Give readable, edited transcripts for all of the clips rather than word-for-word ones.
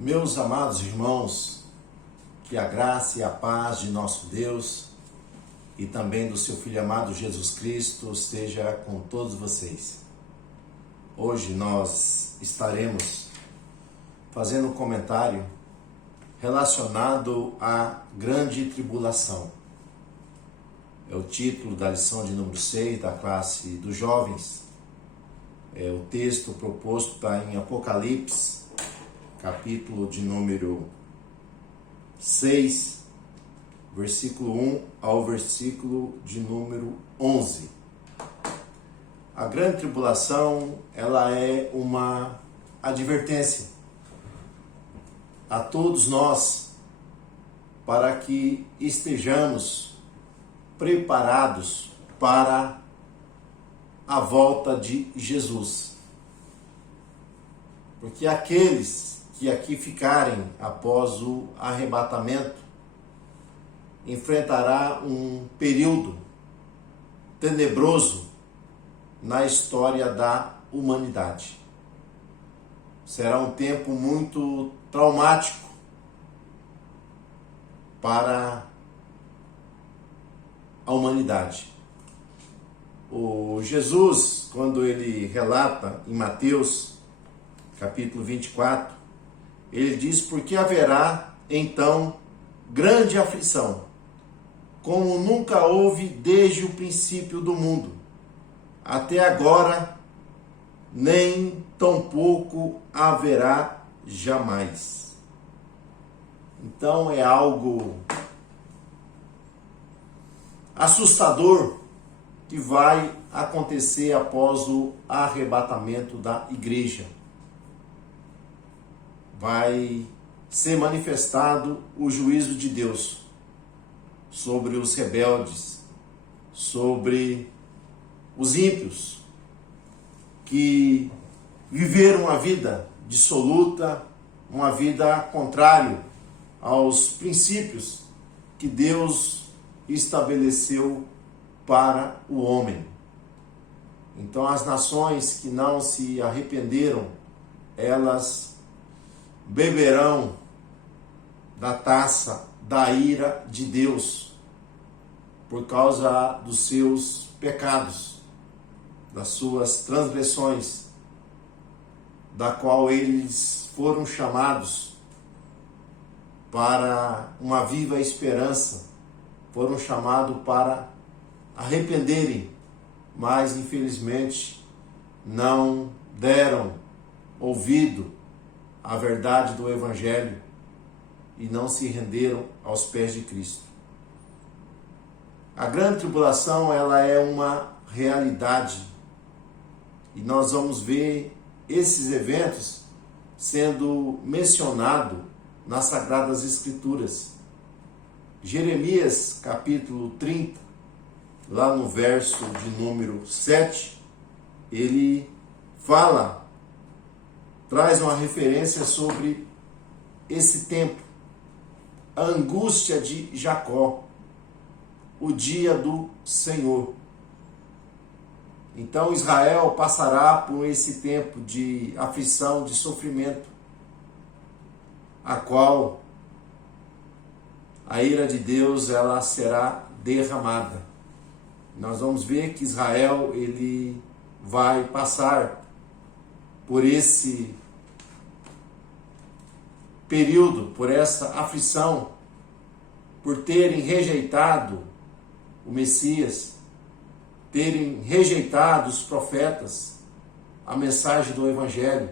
Meus amados irmãos, que a graça e a paz de nosso Deus e também do seu Filho amado Jesus Cristo esteja com todos vocês. Hoje nós estaremos fazendo um comentário relacionado à grande tribulação. É o título da lição de número 6 da classe dos jovens. É o texto proposto está em Apocalipse, capítulo de número 6, versículo 1 ao versículo de número 11. A grande tribulação, ela é uma advertência a todos nós para que estejamos preparados para a volta de Jesus. Porque aqueles que aqui ficarem após o arrebatamento enfrentará um período tenebroso na história da humanidade. Será um tempo muito traumático para a humanidade. O Jesus, quando ele relata em Mateus, capítulo 24, ele diz: porque haverá então grande aflição, como nunca houve desde o princípio do mundo, até agora, nem tampouco haverá jamais. Então é algo assustador que vai acontecer após o arrebatamento da igreja. Vai ser manifestado o juízo de Deus sobre os rebeldes, sobre os ímpios que viveram uma vida dissoluta, uma vida contrária aos princípios que Deus estabeleceu para o homem. Então as nações que não se arrependeram, elas beberão da taça da ira de Deus por causa dos seus pecados, das suas transgressões, da qual eles foram chamados para uma viva esperança, foram chamados para arrependerem, mas infelizmente não deram ouvido à verdade do Evangelho e não se renderam aos pés de Cristo. A grande tribulação, ela é uma realidade e nós vamos ver esses eventos sendo mencionados nas Sagradas Escrituras. Jeremias, capítulo 30, lá no verso de número 7, ele traz uma referência sobre esse tempo, a angústia de Jacó, o dia do Senhor. Então Israel passará por esse tempo de aflição, de sofrimento, a qual a ira de Deus ela será derramada. Nós vamos ver que Israel ele vai passar por esse período, por essa aflição, por terem rejeitado o Messias, terem rejeitado os profetas, a mensagem do Evangelho.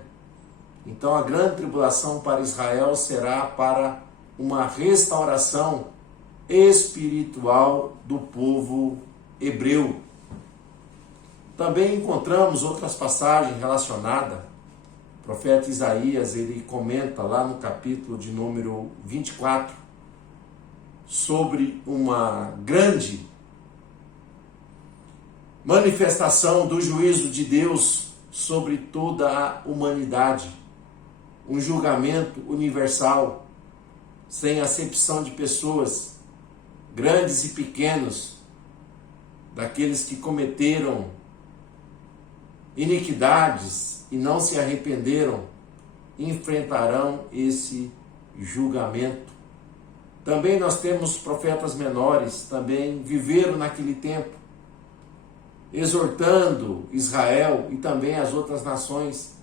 Então a grande tribulação para Israel será para uma restauração espiritual do povo hebreu. Também encontramos outras passagens relacionadas. O profeta Isaías, ele comenta lá no capítulo de número 24 sobre uma grande manifestação do juízo de Deus sobre toda a humanidade. Um julgamento universal, sem acepção de pessoas, grandes e pequenos, daqueles que cometeram iniquidades e não se arrependeram, enfrentarão esse julgamento. Também nós temos profetas menores, também viveram naquele tempo, exortando Israel e também as outras nações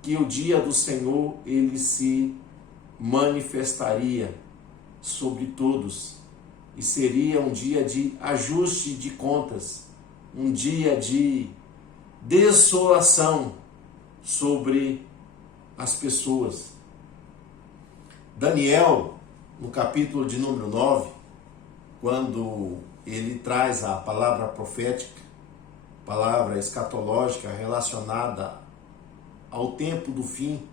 que o dia do Senhor ele se manifestaria sobre todos e seria um dia de ajuste de contas, um dia de desolação sobre as pessoas. Daniel, no capítulo de número 9, quando ele traz a palavra profética, palavra escatológica relacionada ao tempo do fim,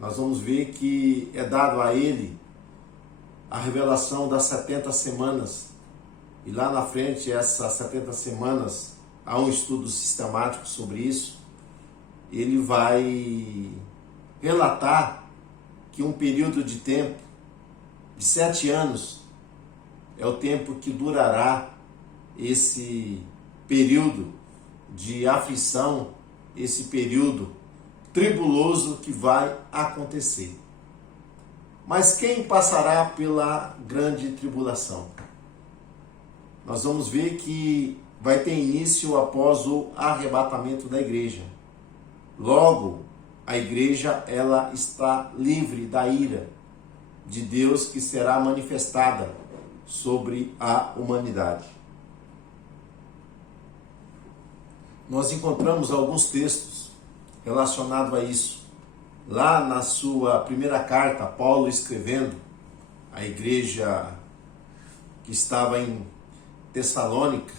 nós vamos ver que é dado a ele a revelação das 70 semanas. E lá na frente, essas 70 semanas, há um estudo sistemático sobre isso. Ele vai relatar que um período de tempo de 7 anos é o tempo que durará esse período de aflição, esse período tribuloso que vai acontecer. Mas quem passará pela grande tribulação? Nós vamos ver que vai ter início após o arrebatamento da igreja. Logo, a igreja ela está livre da ira de Deus que será manifestada sobre a humanidade. Nós encontramos alguns textos relacionados a isso. Lá na sua primeira carta, Paulo escrevendo à igreja que estava em Tessalônica,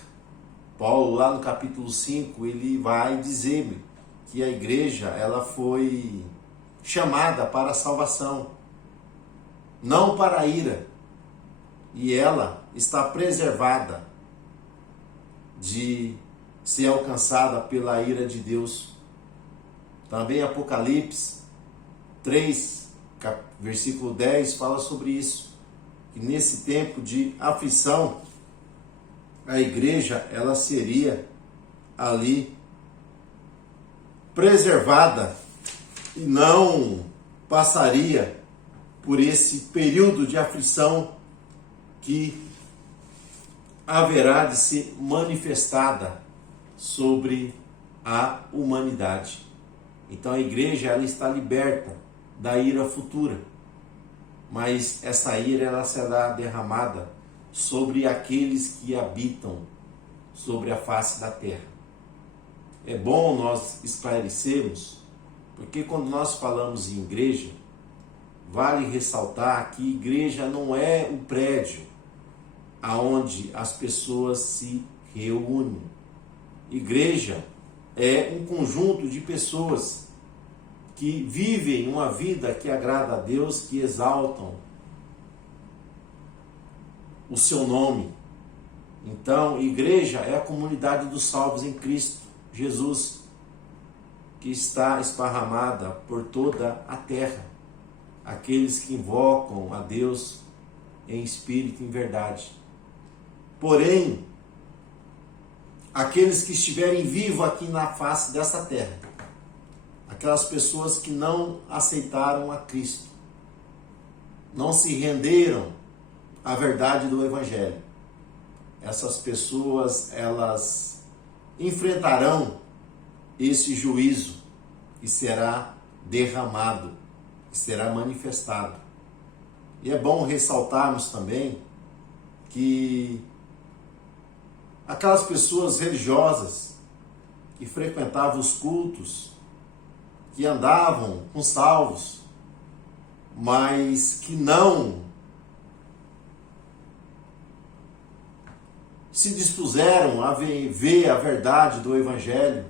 Paulo lá no capítulo 5, ele vai dizer que a igreja ela foi chamada para a salvação, não para a ira, e ela está preservada de ser alcançada pela ira de Deus. Também Apocalipse 3, versículo 10, fala sobre isso. Que nesse tempo de aflição, a igreja ela seria ali preservada e não passaria por esse período de aflição que haverá de ser manifestada sobre a humanidade. Então a igreja ela está liberta da ira futura, mas essa ira ela será derramada sobre aqueles que habitam sobre a face da terra. É bom nós esclarecermos, porque quando nós falamos em igreja, vale ressaltar que igreja não é o prédio aonde as pessoas se reúnem. Igreja é um conjunto de pessoas que vivem uma vida que agrada a Deus, que exaltam o seu nome. Então, igreja é a comunidade dos salvos em Cristo Jesus, que está esparramada por toda a terra. Aqueles que invocam a Deus em espírito e em verdade. Porém, aqueles que estiverem vivos aqui na face dessa terra, aquelas pessoas que não aceitaram a Cristo, não se renderam à verdade do Evangelho, essas pessoas, elas enfrentarão esse juízo que será derramado, que será manifestado. E é bom ressaltarmos também que aquelas pessoas religiosas que frequentavam os cultos, que andavam com salvos, mas que não se dispuseram a ver a verdade do Evangelho,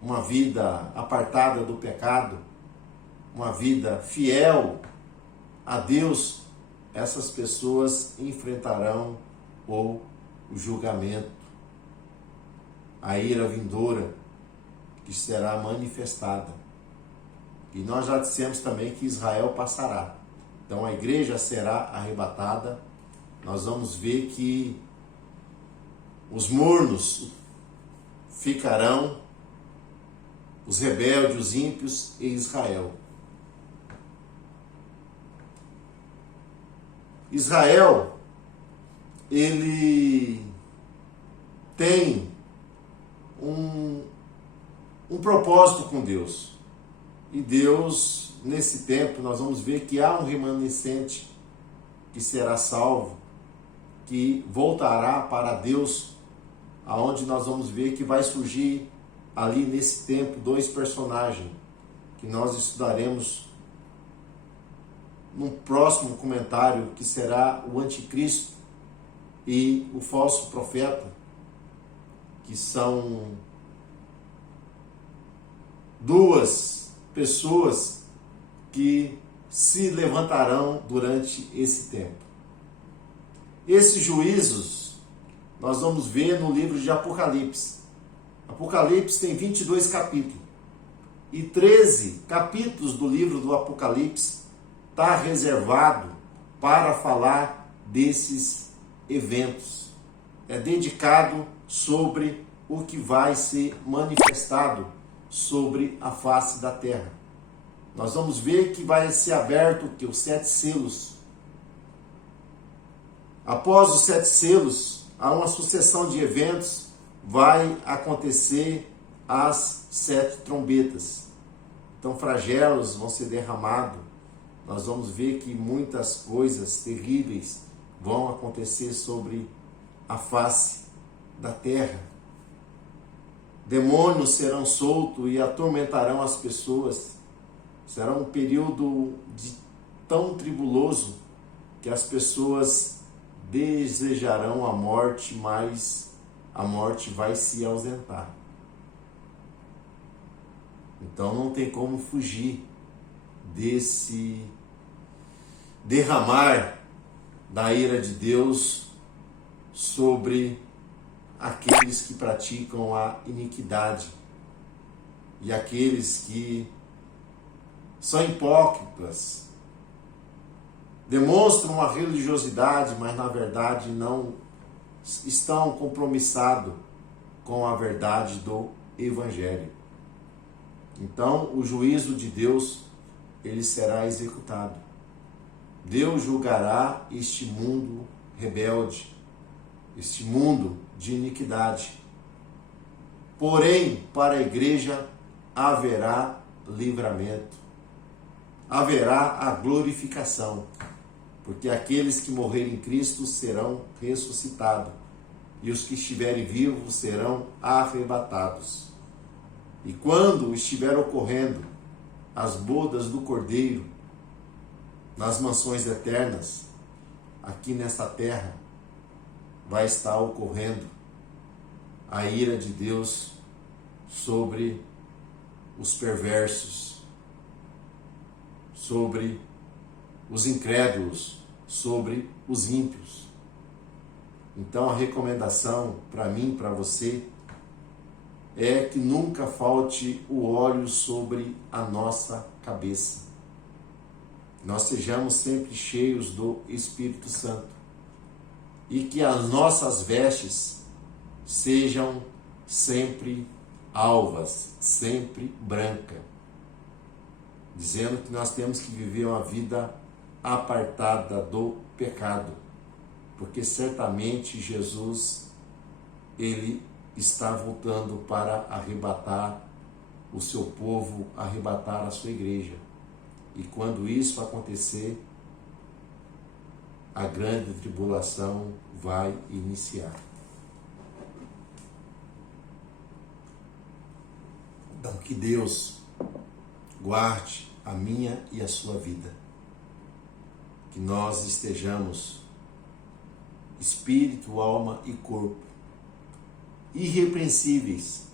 uma vida apartada do pecado, uma vida fiel a Deus, essas pessoas enfrentarão o julgamento, a ira vindoura que será manifestada. E nós já dissemos também que Israel passará. Então a igreja será arrebatada. Nós vamos ver que os mornos ficarão, os rebeldes, os ímpios e Israel. Israel, ele tem um propósito com Deus. E Deus, nesse tempo, nós vamos ver que há um remanescente que será salvo, que voltará para Deus, aonde nós vamos ver que vai surgir ali nesse tempo 2 personagens que nós estudaremos num próximo comentário, que será o anticristo e o falso profeta, que são 2 pessoas que se levantarão durante esse tempo. Esses juízos nós vamos ver no livro de Apocalipse. Apocalipse tem 22 capítulos. E 13 capítulos do livro do Apocalipse está reservado para falar desses eventos. É dedicado sobre o que vai ser manifestado sobre a face da terra. Nós vamos ver que vai ser aberto que os 7 selos. Após os 7 selos, há uma sucessão de eventos, vai acontecer as 7 trombetas. Então, flagelos vão ser derramados. Nós vamos ver que muitas coisas terríveis vão acontecer sobre a face da terra. Demônios serão soltos e atormentarão as pessoas. Será um período tão tribuloso que as pessoas desejarão a morte, mas a morte vai se ausentar. Então não tem como fugir desse derramar da ira de Deus sobre aqueles que praticam a iniquidade e aqueles que são hipócritas, demonstram uma religiosidade, mas na verdade não estão compromissados com a verdade do Evangelho. Então, o juízo de Deus, ele será executado. Deus julgará este mundo rebelde, este mundo de iniquidade. Porém, para a igreja haverá livramento, haverá a glorificação, porque aqueles que morrerem em Cristo serão ressuscitados, e os que estiverem vivos serão arrebatados. E quando estiver ocorrendo as bodas do Cordeiro nas mansões eternas, aqui nesta terra, vai estar ocorrendo a ira de Deus sobre os perversos, sobre os incrédulos, sobre os ímpios. Então a recomendação para mim, para você, é que nunca falte o óleo sobre a nossa cabeça. Nós sejamos sempre cheios do Espírito Santo e que as nossas vestes sejam sempre alvas, sempre branca, dizendo que nós temos que viver uma vida apartada do pecado, porque certamente Jesus, ele está voltando para arrebatar o seu povo, arrebatar a sua igreja. E quando isso acontecer, a grande tribulação vai iniciar. Então, que Deus guarde a minha e a sua vida. Que nós estejamos, espírito, alma e corpo, irrepreensíveis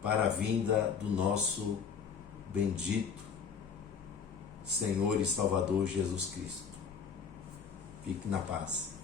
para a vinda do nosso bendito Senhor e Salvador Jesus Cristo. Fique na paz.